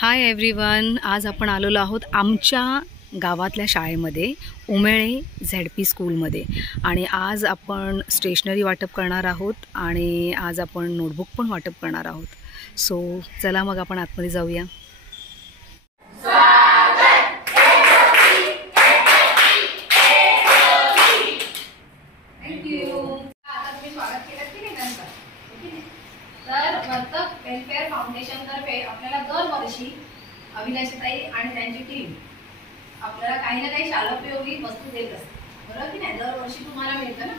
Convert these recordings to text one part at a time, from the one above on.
Hi everyone, आज आपण आलेलो आहोत आमच्या गावातल्या शाळेमध्ये उमेळे झेडपी स्कूलमध्ये आणि आज आपण स्टेशनरी वाटप करणार आहोत आणि आज आपण नोटबुक पण वाटप करणार आहोत। सो चला मग आपण आतमध्ये जाऊया। तर वर्तक वेलफेअर फाउंडेशन तर्फे आपल्याला दरवर्षी अविनाशताई आणि त्यांची टीम आपल्याला काही ना काही शालोपयोगी वस्तू देत असते, बरोबर की नाही? दरवर्षी तुम्हाला मिळतं ना।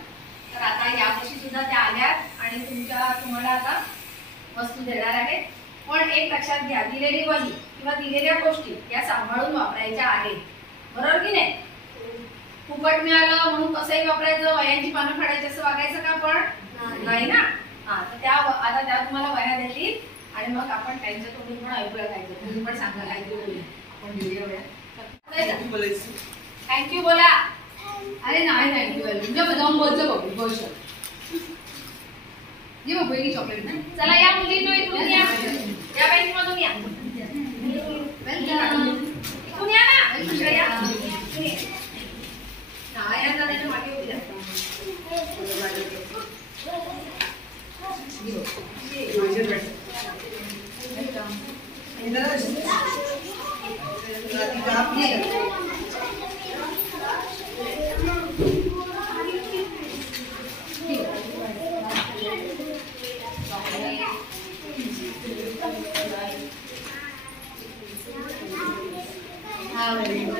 तर आता यावर्षी सुद्धा त्या आल्यात आणि तुम्हाला आता वस्तू देणार आहेत। पण एक लक्षात घ्या, दिलेली वही किंवा दिलेल्या गोष्टी या सांभाळून वापरायच्या आहेत, बरोबर की नाही? फुकट मिळालं म्हणून कसंही वापरायचं, वह्यांची पानं फाडायची असं वागायचं का? पण नाही ना। तर त्या तुम्हाला वह्या देतील आणि मग आपण त्यांच्या तोंडून पण ऐकूया काहीतरी। तुम्ही पण सांगा काहीतरी, आपण व्हिडिओ थँक्यू बोला। अरे नाही थँक्यू तुमच्या जाऊन बोलचं बघू बस ये बघू की चॉकलेट ना। चला या मुलींनो इकडून या बेंच मधून या, इकडून या ना, इकडे या ना, या त्याच्या मागे उभी राहा।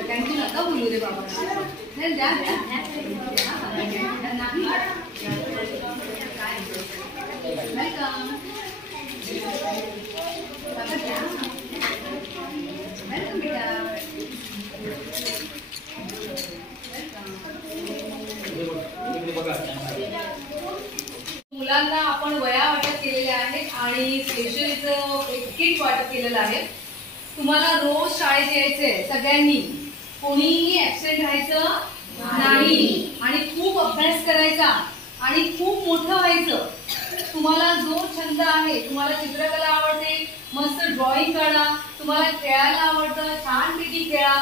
थँक्यू नका बोलू रे बाबा, मुलांना आपण वया वाटप केलेल्या आहेत आणि स्टेशनरीचं एक किट वाटप केलेलं आहे। तुम्हाला रोज शाळेत यायचंय सगळ्यांनी, कोणीही ऍबसेंट राहायचं नाही आणि खूप अभ्यास करायचा आणि खूप मोठं व्हायचं। तुम्हाला जो छंद आहे, तुम्हाला चित्रकला आवडते मस्त ड्रॉइंग काढा, तुम्हाला खेळायला आवडतं छानपैकी खेळा,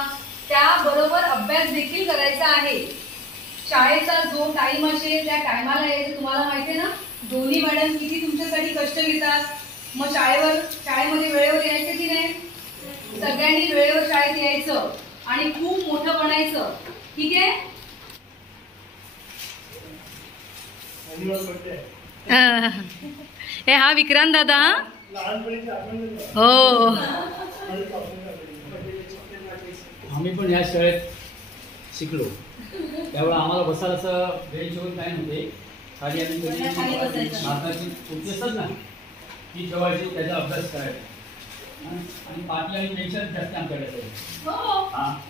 त्याबरोबर अभ्यास देखील करायचा आहे। शाळेचा जो टाइम असेल त्या टायमाला यायचं। तुम्हाला माहिती आहे ना दोन्ही मॅडम किती तुमच्यासाठी कष्ट घेतात। मग शाळेमध्ये वेळेवर यायचं की नाही? सगळ्यांनी वेळेवर शाळेत यायचं आणि खूप मोठं बनायचं, ठीक आहे? हे हा विक्रांत दादा हो। आम्ही पण या शाळेत शिकलो, त्यावेळेला आम्हाला बसायला असं बेंच वगैरे काही नव्हते, खाली आम्ही नाताची खुर्ची असतात ना ती ठेवायची, त्याचा अभ्यास करायचा आणि पाठी आणि बेंचच जास्त आमच्याकडे.